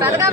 చాలా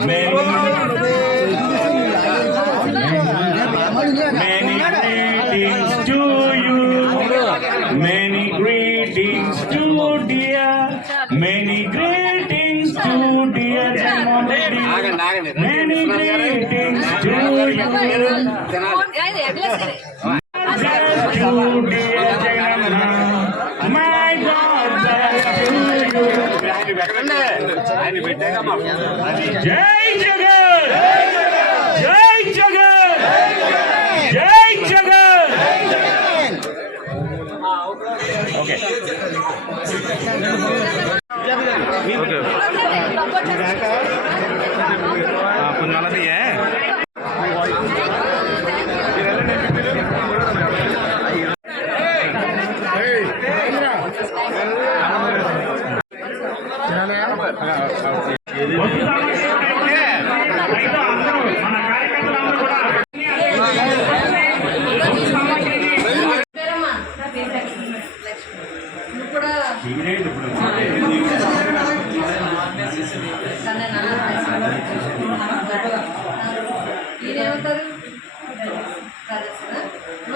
Many, many greetings to you. Many greetings to dear. Many greetings to dear Many greetings to you. జై జగన్! జై జగన్! జై Jagan! Okay. కొంచెం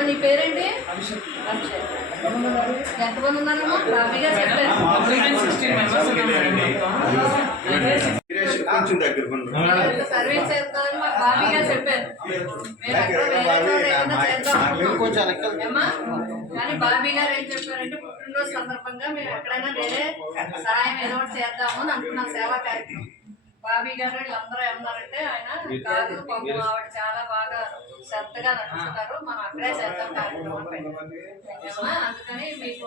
నీ పేరేంటి. ఎంతమంది ఉన్నారమ్మా బాబీగా చెప్పారు. కొంచెం దగ్గర సర్వీస్ చేస్తామని మా బాబీగా చెప్పారు? కానీ బాబీ గారు ఏం చెప్పారంటే పుట్టినరోజు సందర్భంగా మేము ఎక్కడైనా వేరే సహాయం ఏదో ఒకటి చేద్దాము అని అనుకున్నాం సేవా కార్యక్రమం. బాబీ గారు వీళ్ళందరూ ఏమన్నారంటే ఆయన కాదు పాపం ఆవిడ చాలా బాగా శ్రద్ధగా నడుస్తున్నారు మనం అక్కడే చేద్దాం కార్యక్రమం? అందుకని మీకు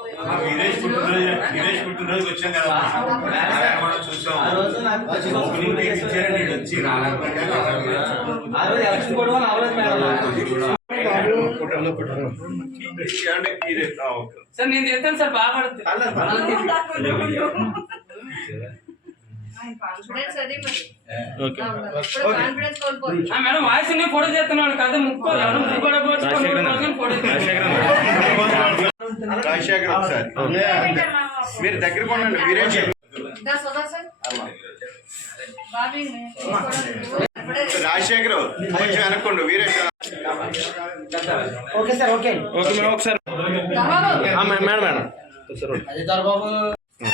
సార్ నేను చెప్తాను సార్ బాగా పడుతుంది. మేడం వాయిస్ ఫోటో చేస్తున్నాను కదా ముక్కు రాజశేఖర్ ఒకసారి. మీరు దగ్గర ఉండండి ఇప్పుడే రాజశేఖర్ కొంచెం వెనక్కుండు Veeresh okay sir okay. Okay madam ఒకసారి. Madam madam.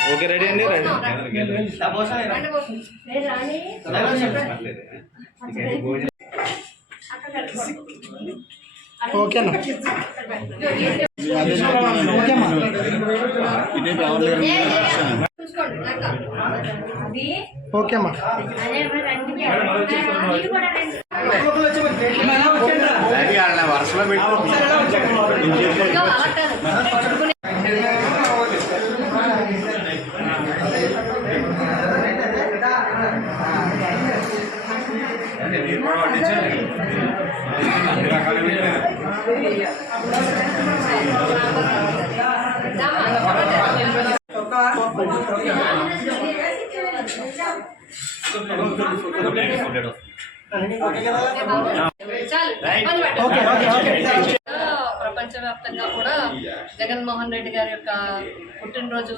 ఓకే. రెడీ అండి రెడీ. రండి బాబు. ఓకే అన్న. చూసుకోండి లెక్క. అది ఓకే అమ్మా. వరుసలో పెట్టి ఇంకా అలా కాదు. పట్టుకుని మీరు కూడా పట్టించండి అన్ని రకాలు పెట్టారు. చాలు పని పెట్టు. ఓకే ఓకే ఓకే ప్రపంచవ్యాప్తంగా కూడా జగన్మోహన్ రెడ్డి గారి యొక్క పుట్టినరోజు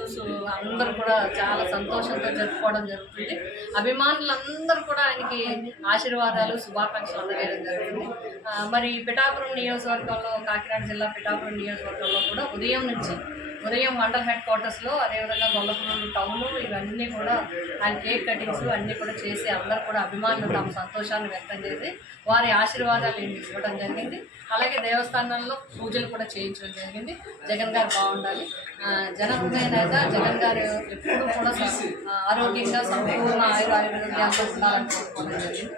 అందరూ కూడా చాలా సంతోషంతో జరుపుకోవడం జరుగుతుంది. అభిమానులందరూ కూడా ఆయనకి ఆశీర్వాదాలు శుభాకాంక్షలు అందజేయడం జరుగుతుంది. మరి పిఠాపురం నియోజకవర్గంలో కాకినాడ జిల్లా పిఠాపురం నియోజకవర్గంలో కూడా ఉదయం నుంచి ఉదయం మండల్ హెడ్ క్వార్టర్స్లో అదేవిధంగా గొల్లపూరు టౌన్ ఇవన్నీ కూడా ఆయన కేక్ కటింగ్స్ అన్నీ కూడా చేసి అందరూ కూడా అభిమానులు తమ సంతోషాన్ని వ్యక్తం చేసి వారి ఆశీర్వాదాలు ఇవ్వడం జరిగింది. అలాగే దేవస్థానంలో పూజలు కూడా చేయించడం జరిగింది. జగన్ గారు బాగుండాలి. ఆ, నేత జగన్ గారు ఎప్పుడు కూడా ఆరోగ్యంగా సంపూర్ణ ఆయుర ఉండాలని కోరుకోవడం జరిగింది.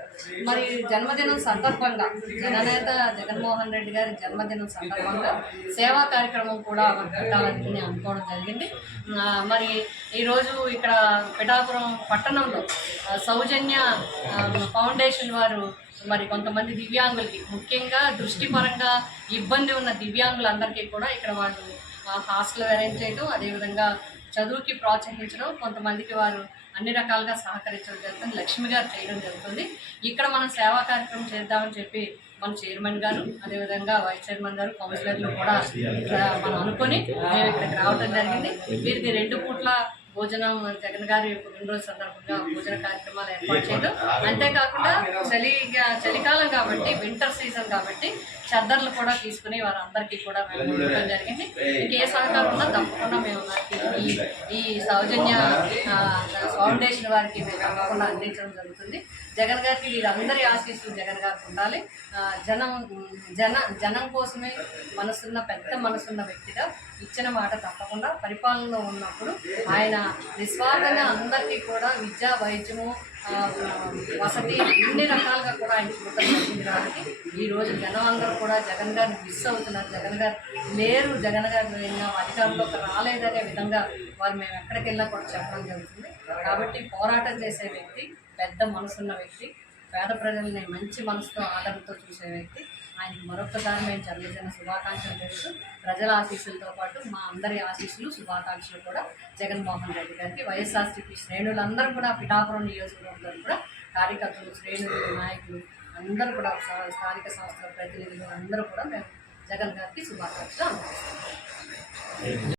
మరి జన్మదినం సందర్భంగా జననేత జగన్మోహన్ రెడ్డి గారి జన్మదినం సందర్భంగా సేవా కార్యక్రమం కూడా పెట్టాలని నేను అనుకోవడం జరిగింది. మరి ఈరోజు ఇక్కడ పిఠాపురం పట్టణంలో సౌజన్య ఫౌండేషన్ వారు మరి కొంతమంది దివ్యాంగులకి ముఖ్యంగా దృష్టిపరంగా ఇబ్బంది ఉన్న దివ్యాంగులందరికీ కూడా ఇక్కడ వాళ్ళు హాస్టల్ అరేంజ్ చేయడం అదేవిధంగా చదువుకి ప్రోత్సహించడం కొంతమందికి వారు అన్ని రకాలుగా సహకరించడం జరుగుతుంది. లక్ష్మి గారు చేయడం జరుగుతుంది. ఇక్కడ మనం సేవా కార్యక్రమం చేద్దామని చెప్పి మన చైర్మన్ గారు అదేవిధంగా వైస్ చైర్మన్ గారు కౌన్సిలర్లు కూడా ఇక్కడ మనం అనుకొని మేము ఇక్కడికి రావడం జరిగింది. వీరికి రెండు పూట్ల భోజనం జగన్ గారి పుట్టినరోజు సందర్భంగా భోజన కార్యక్రమాలు ఏర్పాటు చేయడం. అంతేకాకుండా చలి చలికాలం కాబట్టి వింటర్ సీజన్ కాబట్టి చద్దర్లు కూడా తీసుకుని వారందరికీ కూడా మేము ఇవ్వడం జరిగింది. మీకు ఏ సహకారం ఉన్నా తప్పకుండా మేము ఈ ఈ సౌజన్య ఫౌండేషన్ వారికి మేము తప్పకుండా అందించడం జరుగుతుంది. జగన్ గారికి వీరందరి ఆశీస్సులు జగన్ గారికి ఉండాలి. జనం జన జనం కోసమే మనసున్న పెద్ద మనసున్న వ్యక్తిగా ఇచ్చిన మాట తప్పకుండా పరిపాలనలో ఉన్నప్పుడు ఆయన నిస్వార్థంగా అందరికీ కూడా విద్యా వైద్యము వసతి అన్ని రకాలుగా కూడా ఆయన చూడటం జరిగింది కాబట్టి జనం అందరూ కూడా జగన్ గారిని మిస్ అవుతున్నారు. జగన్ గారు లేరు. జగన్ గారు అధికారంలోకి రాలేదనే విధంగా వారు మేము ఎక్కడికి వెళ్ళినా కూడా చెప్పడం జరుగుతుంది. కాబట్టి పోరాటం చేసే వ్యక్తి పెద్ద మనసున్న వ్యక్తి పేద ప్రజల్ని మంచి మనసుతో ఆదరణతో చూసే వ్యక్తి ఆయనకి మరొకసారి మేము జన్మదిన శుభాకాంక్షలు చేస్తూ ప్రజల ఆశీస్సులతో పాటు మా అందరి ఆశీస్సులు శుభాకాంక్షలు కూడా జగన్మోహన్ రెడ్డి గారికి వైఎస్ఆర్సీపీ శ్రేణులందరూ కూడా పిఠాపురం నియోజకవర్గంలో కూడా కార్యకర్తలు శ్రేణులు నాయకులు అందరూ కూడా స్థానిక సంస్థల ప్రతినిధులు అందరూ కూడా మేము జగన్ గారికి శుభాకాంక్షలు అందజేస్తాం